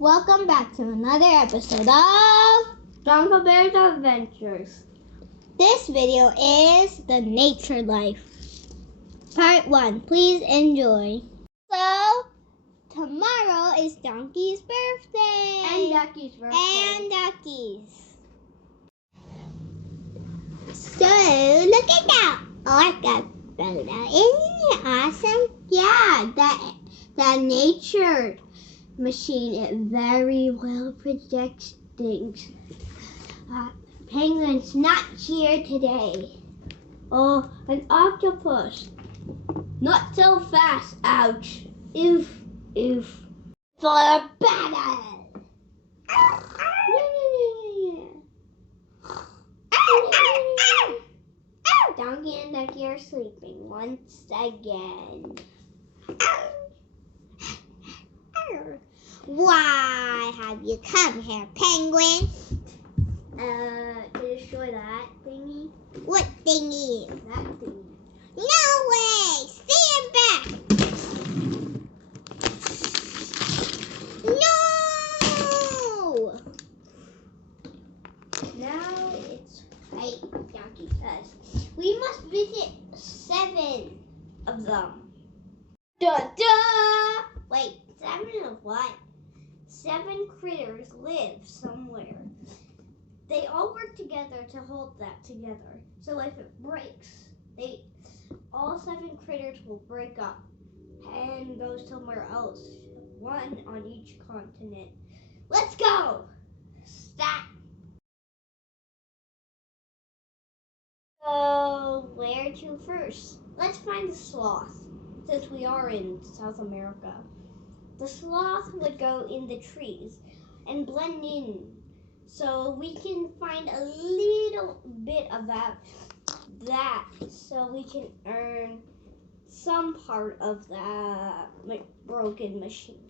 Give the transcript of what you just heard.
Welcome back to another episode of Jungle Bear's Adventures. This video is the nature life. Part 1. Please enjoy. So, tomorrow is Donkey's birthday. And Ducky's birthday. And Ducky's. So, look at that orca photo. Isn't it awesome? Yeah, that nature machine, it very well projects things. Penguin's not here today. Oh, an octopus. Not so fast, ouch. Oof. For a battle. Donkey and Ducky are sleeping once again. Why have you come here, Penguin? To destroy that thingy. What thingy? That thingy. No way! Stand back! No! Now it's Right, Donkey says. We must visit 7 of them. da-da! Wait, 7 of what? 7 critters live somewhere. They all work together to hold that together. So if it breaks, all 7 critters will break up and go somewhere else. 1 on each continent. Let's go! Stop. So where to first? Let's find the sloth, since we are in South America. The sloth would go in the trees and blend in, so we can find a little bit of that so we can earn some part of that broken machine.